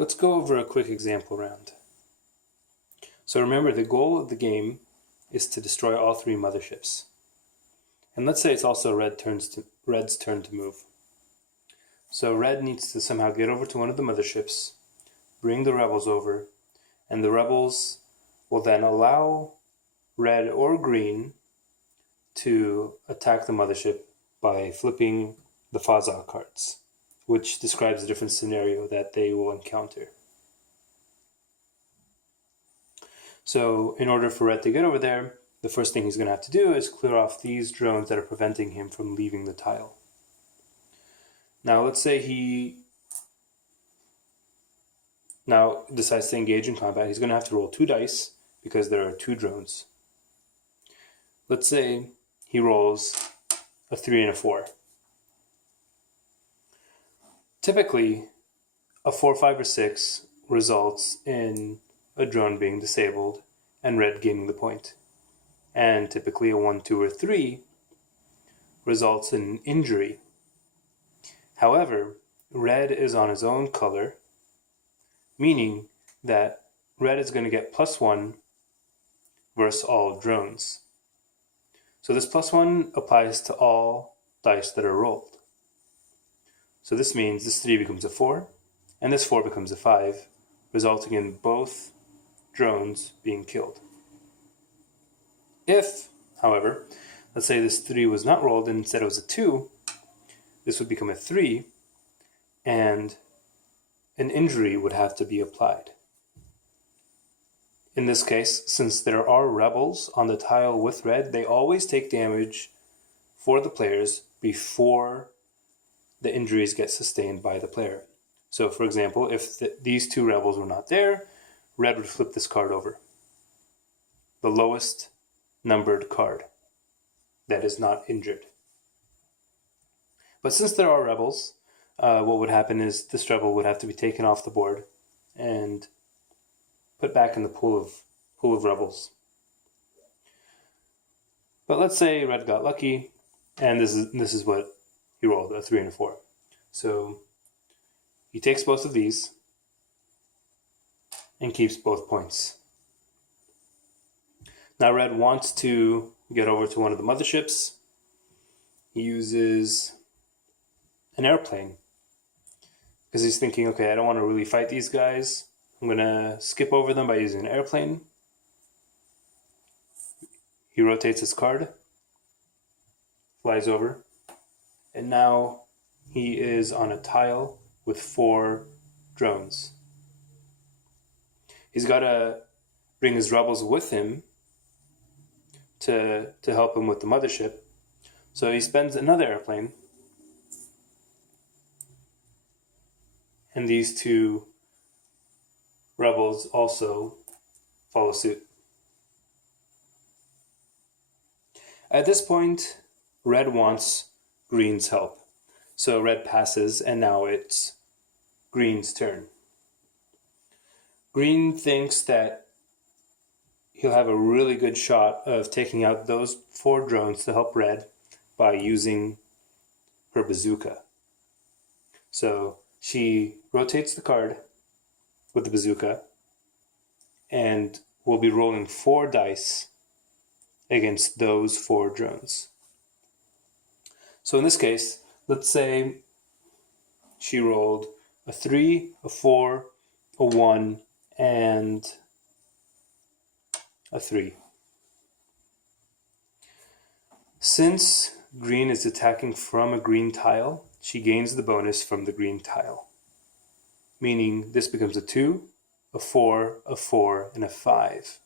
Let's go over a quick example round. So remember, the goal of the game is to destroy all three motherships. And let's say it's also Red's turn to move. So Red needs to somehow get over to one of the motherships, bring the rebels over, and the rebels will then allow Red or Green to attack the mothership by flipping the Faza cards, which describes a different scenario that they will encounter. So in order for Red to get over there, the first thing he's going to have to do is clear off these drones that are preventing him from leaving the tile. Now let's say he now decides to engage in combat. He's going to have to roll 2 dice because there are 2 drones. Let's say he rolls a 3 and a 4. Typically, a 4, 5, or 6 results in a drone being disabled and Red gaining the point. And typically a 1, 2, or 3 results in injury. However, Red is on his own color, meaning that Red is going to get +1 versus all drones. So this +1 applies to all dice that are rolled. So this means this 3 becomes a 4, and this 4 becomes a 5, resulting in both drones being killed. If, however, let's say this 3 was not rolled and instead it was a 2, this would become a 3, and an injury would have to be applied. In this case, since there are rebels on the tile with Red, they always take damage for the players before the injuries get sustained by the player. So for example, if these 2 rebels were not there, Red would flip this card over. The lowest numbered card that is not injured. But since there are rebels, what would happen is this rebel would have to be taken off the board and put back in the pool of rebels. But let's say Red got lucky, and this is what he rolled, a 3 and a 4. So he takes both of these and keeps both points. Now Red wants to get over to one of the motherships. He uses an airplane because he's thinking, okay, I don't want to really fight these guys. I'm going to skip over them by using an airplane. He rotates his card, flies over, and now he is on a tile with 4 drones. He's got to bring his rebels with him to help him with the mothership. So he spends another airplane, and these 2 rebels also follow suit. At this point, Red wants Green's help. So Red passes, and now it's Green's turn. Green thinks that he'll have a really good shot of taking out those 4 drones to help Red by using her bazooka. So she rotates the card with the bazooka and will be rolling 4 dice against those 4 drones. So in this case, let's say she rolled a 3, a 4, a 1, and a 3. Since Green is attacking from a green tile, she gains the bonus from the green tile. Meaning this becomes a 2, a 4, a 4, and a 5.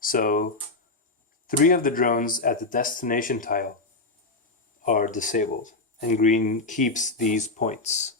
So 3 of the drones at the destination tile are disabled, and Green keeps these points.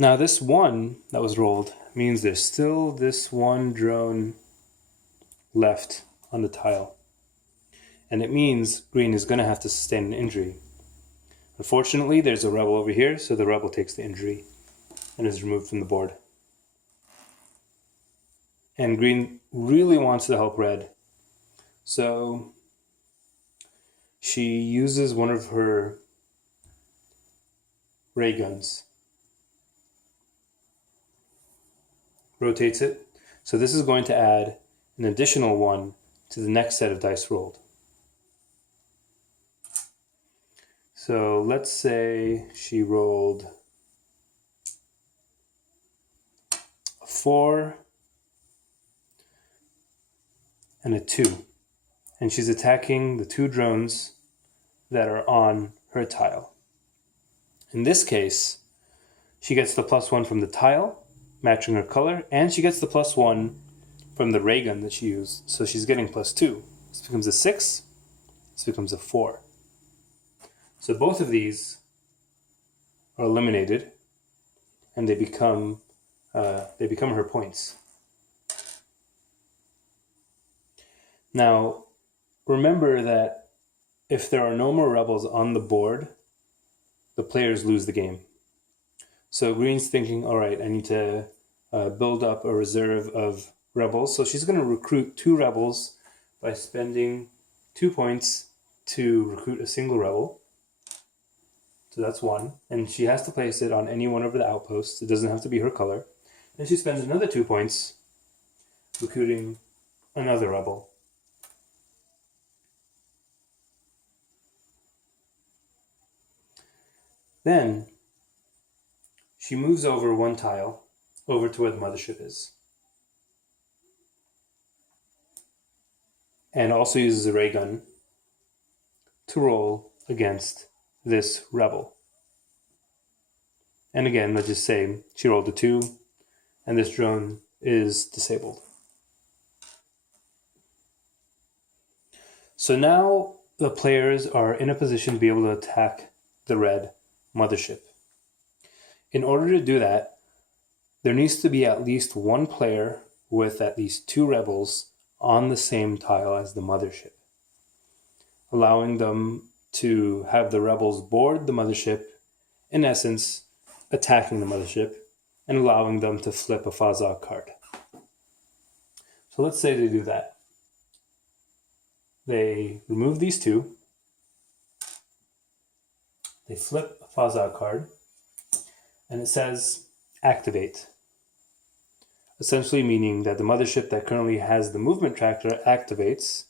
Now this 1 that was rolled means there's still this 1 drone left on the tile. And it means Green is going to have to sustain an injury. Unfortunately, there's a rebel over here, so the rebel takes the injury and is removed from the board. And Green really wants to help Red. So she uses one of her ray guns. Rotates it. So this is going to add an additional 1 to the next set of dice rolled. So let's say she rolled a 4 and a 2. And she's attacking the 2 drones that are on her tile. In this case, she gets the +1 from the tile, matching her color, and she gets the +1 from the ray gun that she used. So she's getting +2. This becomes a 6. This becomes a 4. So both of these are eliminated, and they become her points. Now, remember that if there are no more rebels on the board, the players lose the game. So Green's thinking, all right, I need to build up a reserve of rebels. So she's going to recruit 2 rebels by spending 2 points to recruit a single rebel. So that's 1. And she has to place it on any one of the outposts. It doesn't have to be her color. Then she spends another 2 points recruiting another rebel. Then she moves over 1 tile over to where the mothership is. And also uses a ray gun to roll against this rebel. And again, let's just say she rolled a 2 and this drone is disabled. So now the players are in a position to be able to attack the red mothership. In order to do that, there needs to be at least 1 player with at least 2 rebels on the same tile as the mothership, allowing them to have the rebels board the mothership, in essence, attacking the mothership, and allowing them to flip a Faza card. So let's say they do that. They remove these 2, they flip a Faza card, and it says activate. Essentially meaning that the mothership that currently has the movement tracker activates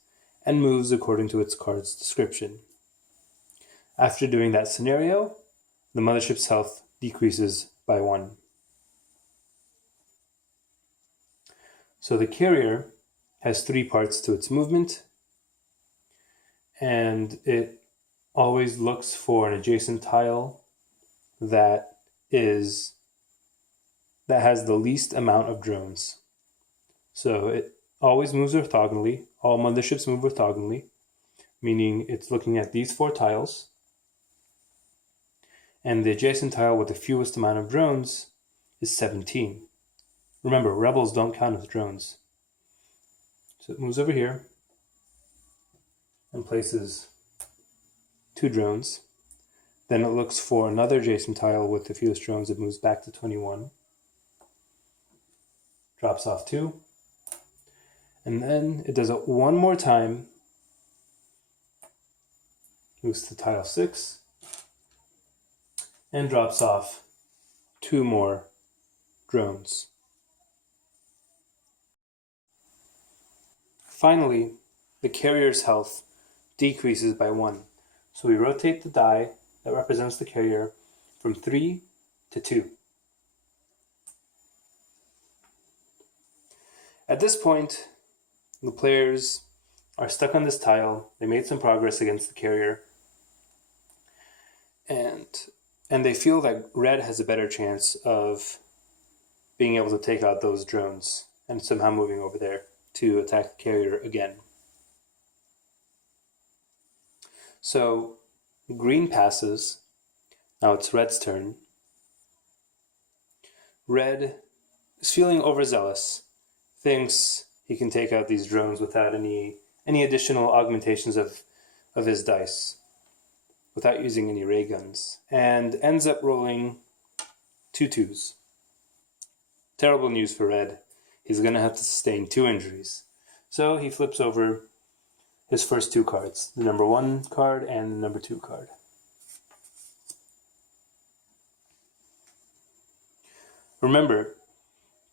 and moves according to its card's description. After doing that scenario, the mothership's health decreases by 1. So the carrier has 3 parts to its movement, and it always looks for an adjacent tile that has the least amount of drones. So it always moves orthogonally. All motherships move orthogonally, meaning it's looking at these 4 tiles, and the adjacent tile with the fewest amount of drones is 17. Remember, rebels don't count as drones. So it moves over here and places 2 drones. Then it looks for another adjacent tile with the fewest drones. It moves back to 21. Drops off 2. And then it does it 1 more time. Moves to tile 6. And drops off 2 more drones. Finally, the carrier's health decreases by 1. So we rotate the die that represents the carrier from 3 to 2. At this point, the players are stuck on this tile. They made some progress against the carrier. And they feel that red has a better chance of being able to take out those drones and somehow moving over there to attack the carrier again. So green passes. Now it's red's turn. Red is feeling overzealous, thinks he can take out these drones without any additional augmentations of his dice, without using any ray guns, and ends up rolling 2 2s. Terrible news for red. He's going to have to sustain 2 injuries. So he flips over his first 2 cards, the number 1 card and the number 2 card. Remember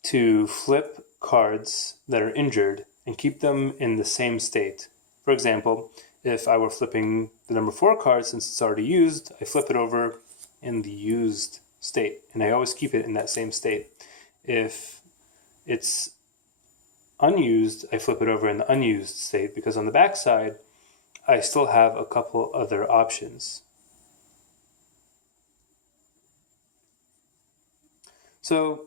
to flip cards that are injured and keep them in the same state. For example, if I were flipping the number 4 card, since it's already used, I flip it over in the used state, and I always keep it in that same state. If it's unused, I flip it over in the unused state, because on the back side, I still have a couple other options. So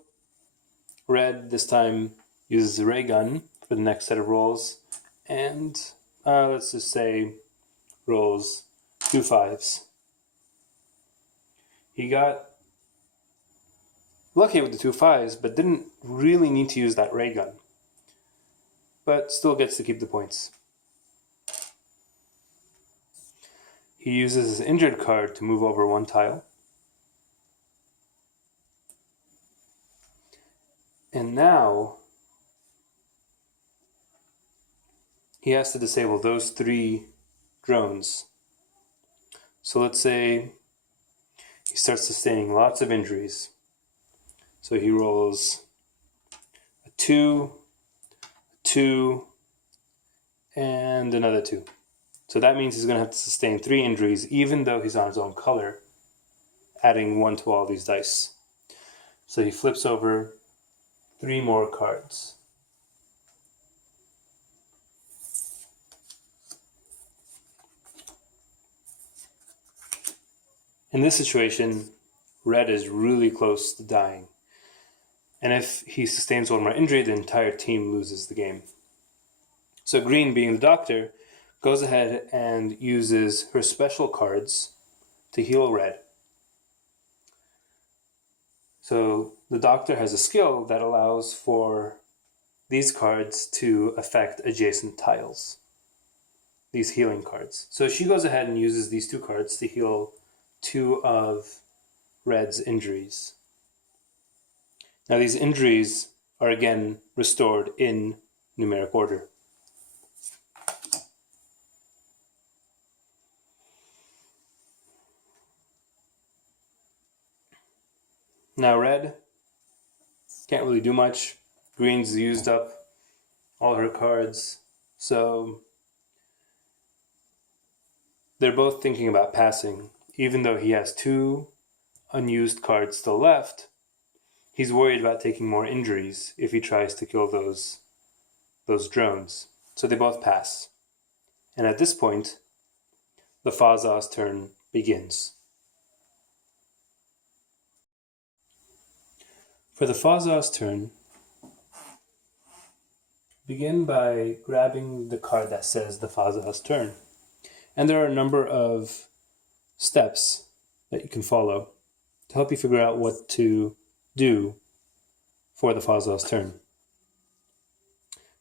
red this time uses a ray gun for the next set of rolls, and let's just say rolls 2 5s. He got lucky with the 2 5s, but didn't really need to use that ray gun, but still gets to keep the points. He uses his injured card to move over 1 tile. And now he has to disable those 3 drones. So let's say he starts sustaining lots of injuries. So he rolls a 2, a 2, and another 2. So that means he's going to have to sustain 3 injuries, even though he's on his own color, adding 1 to all these dice. So he flips over 3 more cards. In this situation, red is really close to dying. And if he sustains 1 more injury, the entire team loses the game. So green, being the doctor, goes ahead and uses her special cards to heal red. So the doctor has a skill that allows for these cards to affect adjacent tiles, these healing cards. So she goes ahead and uses these 2 cards to heal 2 of red's injuries. Now these injuries are again restored in numeric order. Now red can't really do much. Green's used up all her cards, so they're both thinking about passing. Even though he has 2 unused cards still left, he's worried about taking more injuries if he tries to kill those drones. So they both pass. And at this point, the Faza's turn begins. For the Faza's turn, begin by grabbing the card that says the Faza's turn. And there are a number of steps that you can follow to help you figure out what to do for the Faza's turn.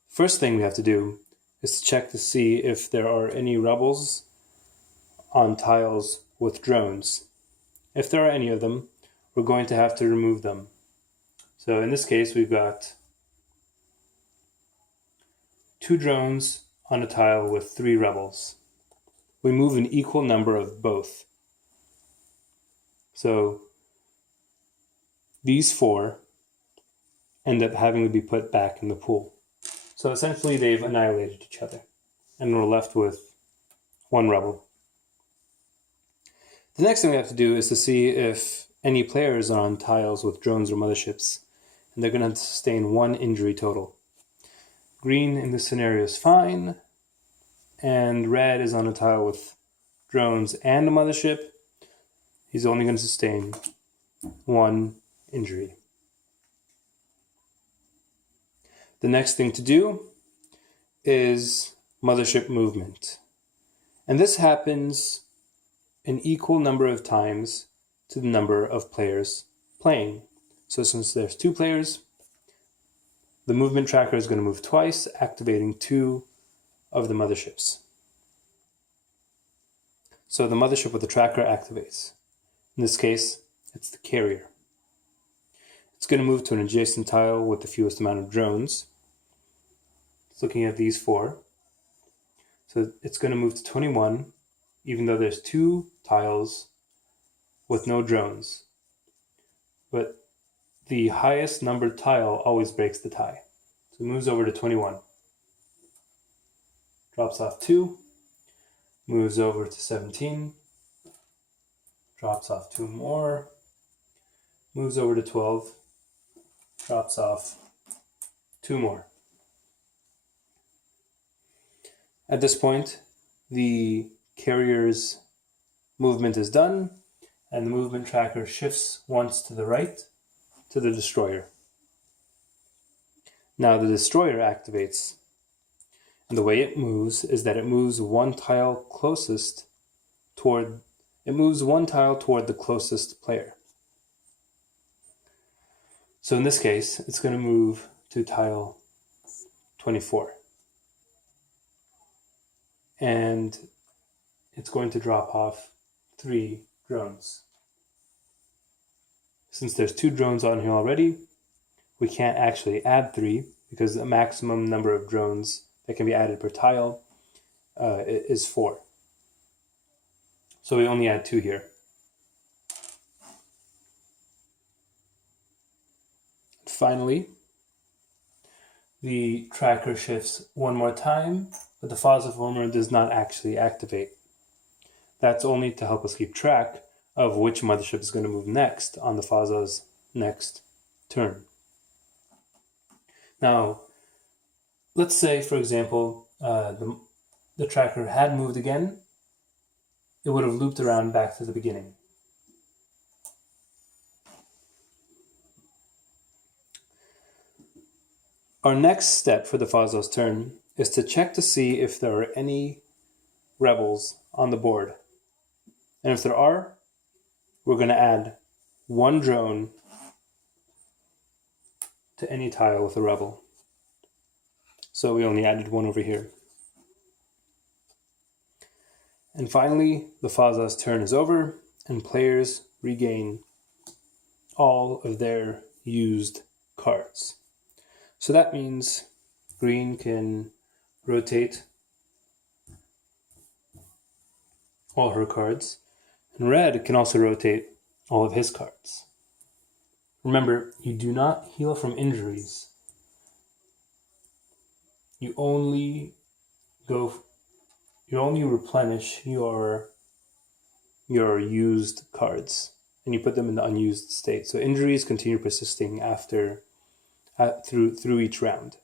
First thing we have to do is to check to see if there are any rebels on tiles with drones. If there are any of them, we're going to have to remove them. So in this case, we've got 2 drones on a tile with 3 rebels. We move an equal number of both. So these 4 end up having to be put back in the pool. So essentially they've annihilated each other, and we're left with 1 rebel. The next thing we have to do is to see if any players are on tiles with drones or motherships, and they're going to have to sustain 1 injury total. Green in this scenario is fine, and red is on a tile with drones and a mothership. He's only going to sustain 1 injury. The next thing to do is mothership movement. And this happens an equal number of times to the number of players playing. So since there's 2 players, the movement tracker is going to move twice, activating 2 of the motherships. So the mothership with the tracker activates. In this case, it's the carrier. It's going to move to an adjacent tile with the fewest amount of drones. It's looking at these 4. So it's going to move to 21, even though there's 2 tiles with no drones. But the highest numbered tile always breaks the tie. So it moves over to 21. Drops off 2. Moves over to 17. Drops off 2 more. Moves over to 12. Drops off 2 more. At this point, the carrier's movement is done, and the movement tracker shifts once to the right to the destroyer. Now the destroyer activates, and the way it moves is that it moves one tile toward the closest player. So in this case, it's going to move to tile 24. And it's going to drop off 3 drones. Since there's 2 drones on here already, we can't actually add 3 because the maximum number of drones that can be added per tile is 4. So we only add 2 here. Finally, the tracker shifts one more time, but the Faza former does not actually activate. That's only to help us keep track of which mothership is going to move next on the Faza's next turn. Now, let's say, for example, the tracker had moved again. It would have looped around back to the beginning. Our next step for the Faza's turn is to check to see if there are any rebels on the board. And if there are, we're going to add 1 drone to any tile with a rebel. So we only added 1 over here. And finally, the Faza's turn is over, and players regain all of their used cards. So that means green can rotate all her cards, and red can also rotate all of his cards. Remember, you do not heal from injuries. You only replenish your used cards, and you put them in the unused state. So injuries continue persisting through each round.